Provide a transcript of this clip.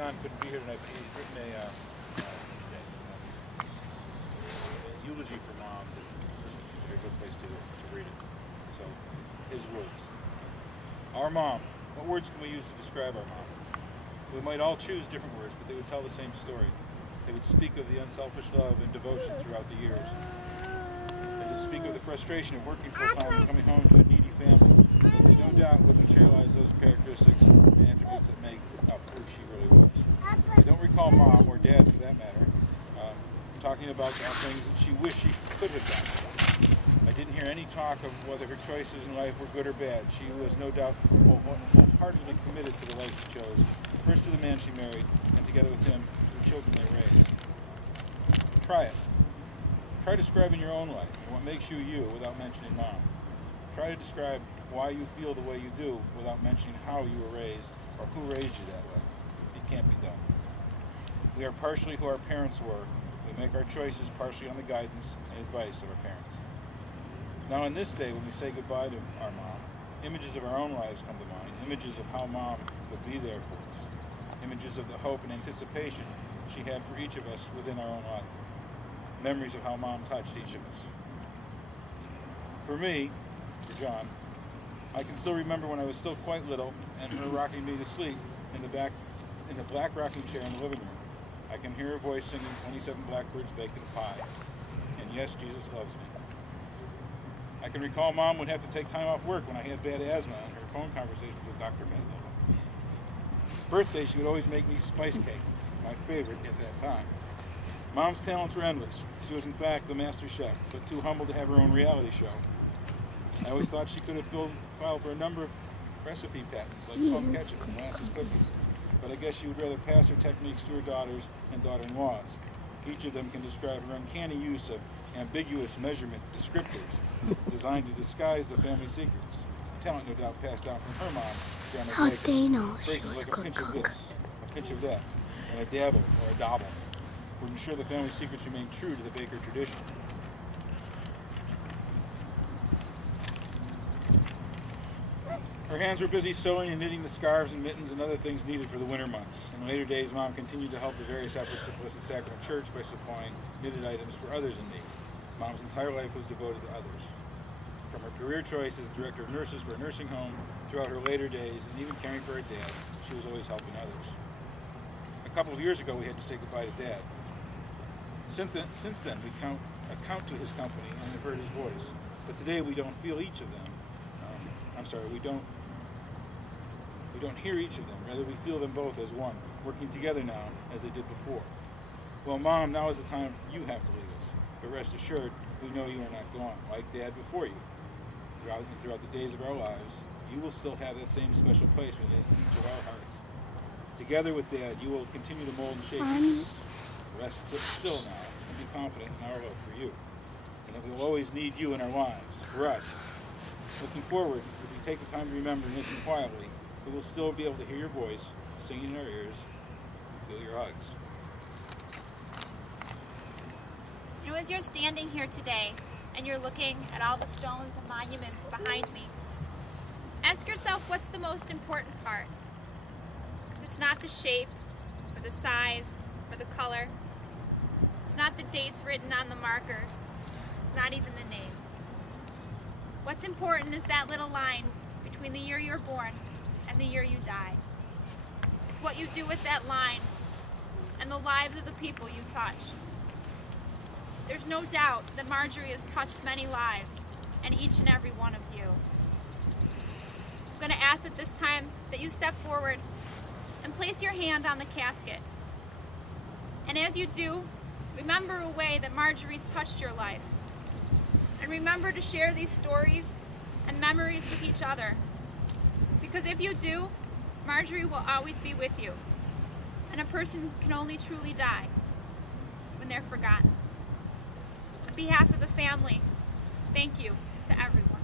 John couldn't be here tonight, but he's written a eulogy for Mom. This seems like a good place to read it. So, his words. Our mom. What words can we use to describe our mom? We might all choose different words, but they would tell the same story. They would speak of the unselfish love and devotion throughout the years. They would speak of the frustration of working full-time and coming home to a needy family. But they no doubt would materialize those characteristics and attributes that make up who she really was. I don't recall Mom, or Dad for that matter, talking about things that she wished she could have done. I didn't hear any talk of whether her choices in life were good or bad. She was no doubt wholeheartedly committed to the life she chose, first to the man she married, and together with him, to the children they raised. Try it. Try describing your own life and what makes you you without mentioning Mom. Try to describe why you feel the way you do without mentioning how you were raised or who raised you that way. It can't be done. We are partially who our parents were. We make our choices partially on the guidance and advice of our parents. Now on this day, when we say goodbye to our mom, images of our own lives come to mind, images of how Mom would be there for us, images of the hope and anticipation she had for each of us within our own life, memories of how Mom touched each of us. For me, for John, I can still remember when I was still quite little and her rocking me to sleep in the black rocking chair in the living room. I can hear her voice singing 27 Blackbirds Baked in a Pie, and Yes, Jesus Loves Me. I can recall Mom would have to take time off work when I had bad asthma and her phone conversations with Dr. Mendel. Birthday, she would always make me spice cake, my favorite at that time. Mom's talents were endless. She was in fact the master chef, but too humble to have her own reality show. I always thought she could have filed for a number of recipe patents, like plum ketchup and molasses cookies. But I guess she would rather pass her techniques to her daughters and daughter-in-laws. Each of them can describe her uncanny use of ambiguous measurement descriptors designed to disguise the family secrets. Talent no doubt passed down from her mom, Grandma How'd they know she phrases was like a a good pinch cook? of this, a pinch of that, and a dabble or a dobble would ensure the family secrets remain true to the Baker tradition. Her hands were busy sewing and knitting the scarves and mittens and other things needed for the winter months. In later days, Mom continued to help the various efforts of Blessed Sacrament Church by supplying knitted items for others in need. Mom's entire life was devoted to others. From her career choice as director of nurses for a nursing home, throughout her later days, and even caring for her dad, she was always helping others. A couple of years ago, we had to say goodbye to Dad. Since then, we account to his company and have heard his voice. But today, we don't feel each of them. We don't hear each of them. Rather, we feel them both as one, working together now as they did before. Well, Mom, now is the time you have to leave us. But rest assured, we know you are not gone, like Dad before you. Throughout the days of our lives, you will still have that same special place within each of our hearts. Together with Dad, you will continue to mold and shape your rest still now, and be confident in our love for you. And that we will always need you in our lives, for us. Looking forward, if we take the time to remember and listen quietly, we will still be able to hear your voice singing in our ears and feel your hugs. You know, as you're standing here today and you're looking at all the stones and monuments behind me, ask yourself what's the most important part. Because it's not the shape or the size or the color. It's not the dates written on the marker. It's not even the name. What's important is that little line between the year you're born and the year you die. It's what you do with that line and the lives of the people you touch. There's no doubt that Marjorie has touched many lives, and each and every one of you. I'm going to ask at this time that you step forward and place your hand on the casket. And as you do, remember a way that Marjorie's touched your life. And remember to share these stories and memories with each other. Because if you do, Marjorie will always be with you. And a person can only truly die when they're forgotten. On behalf of the family, thank you to everyone.